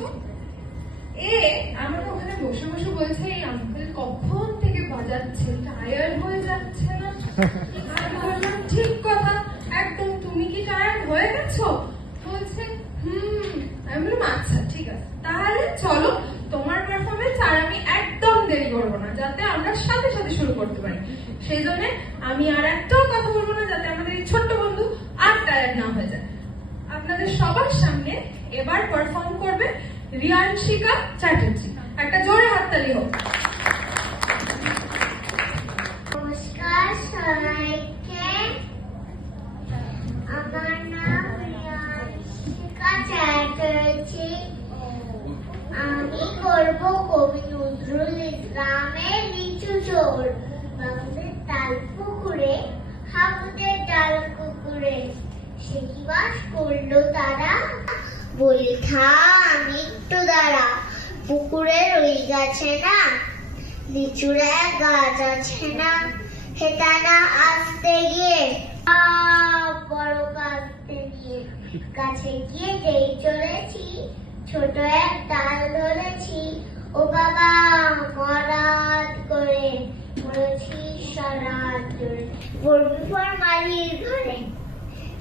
বলছো? আমরা ওখানে বসে বসে বলছে এই আঙ্কেল কখন থেকে বাজাচ্ছে, টায়ার্ড হয়ে যাচ্ছে না? আমি বললাম ঠিক কথা, একদম। তুমি কি টায়ার্ড হয়ে গেছো? বলছে আমি বললাম আচ্ছা ঠিক আছে, তাহলে চলো তোমার পারফরমেন্স, আর আমি একদম দেরি করবো না, যাতে আমরা সাথে সাথে শুরু করতে পারি। সেই জন্য আমি আর একটাও কথা বলবো না, যাতে আমাদের এই ছোট্ট বন্ধু আর টায়ার্ড না হয়ে যায়। আপনাদের সবার সামনে এবার পারফর্ম করবে রিয়ানশিকা চ্যাটার্জি। একটা জোরে হাততালি হোক। নমস্কার সবাইকে, আমার নাম রিয়ানশিকা চ্যাটার্জি। আমি করব কবি নজরুল ইসলামের লিচু চোর। বাবুদের তাল পুকুরে, হাবুদের ডাল কুকুরে, সে কি বাস করলো তারা, বলি থাম একটু দাঁড়া। পুকুরের ওই গাছে না লিচুর এক গাছ আছে না, হেটা না আসতে গিয়ে বড় কাঁদতে নিয়ে, গাছে গিয়ে যেই চলেছি ছোট এক ডাল ধরেছি। ও বাবা মরাত করে মরেছি সারাত জোরে। বলবি পর মালির ঘরে,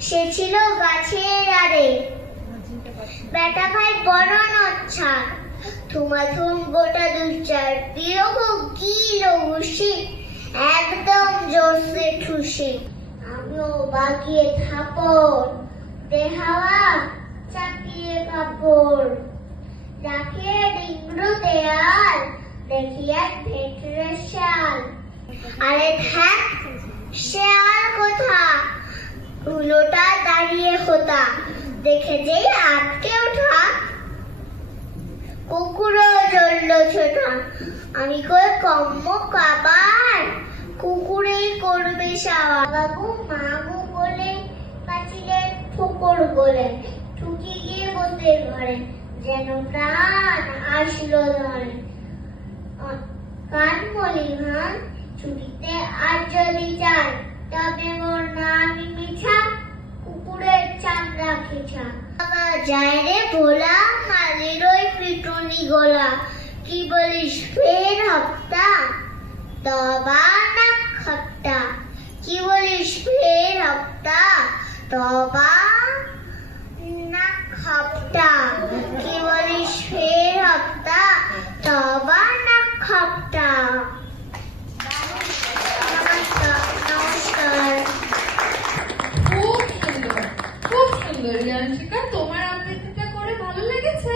সে ছিল গাছের আড়ে, বেটা ভাই বড় নচ্ছা, থুমাথুম গোটা দুচার দিল গিল ঘুষি, একদম জোরসে ঠুসি। আমিও বাগিয়ে থাপড়, দেহাওয়া চাপিয়ে কাপড়, রাখে ডিংরু দেয়াল, দেখি এক ভেতরে শাল। আরে থাক সে আর কোথা, হুলোটা দাঁড়িয়ে হোতা, দেখে যেই আটকে ওঠা, কুকুরও জ্বলল ছোটা। আমি কই কম্ম কাবার, কুকুরেই করবে সাওয়া। বাবু মাগু বলে পাঁচিলের ঠোকর বলে, ঠুকি গিয়ে বসে ঘরে, যেন প্রাণ আসলো ধরে। কান মলি ভান ছুটিতে আর যদি যায়, তবে মোর নামই মিঠা, কুকুরের চামড়া খেছা। বাবা যায় রে ভোলা, মালির ওই পিটুনি গোলা, কি বলিস ফের হপ্তা, তবা না খপ্তা। কি বলিস ফের হপ্তা, তবা না খপ্তা। কি বলিস ফের হপ্তা, তবা না খপ্তা। নমস্কার। খুব সুন্দর, খুব সুন্দর রিয়ানশিকা। তোমার আবৃত্তিটা করে ভালো লেগেছে?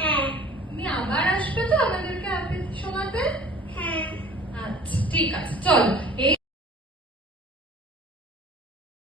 হ্যাঁ। তুমি আবার আসবে তো আমাদেরকে আবৃত্তি শোনাতে? হ্যাঁ। আচ্ছা ঠিক আছে, চলো। এই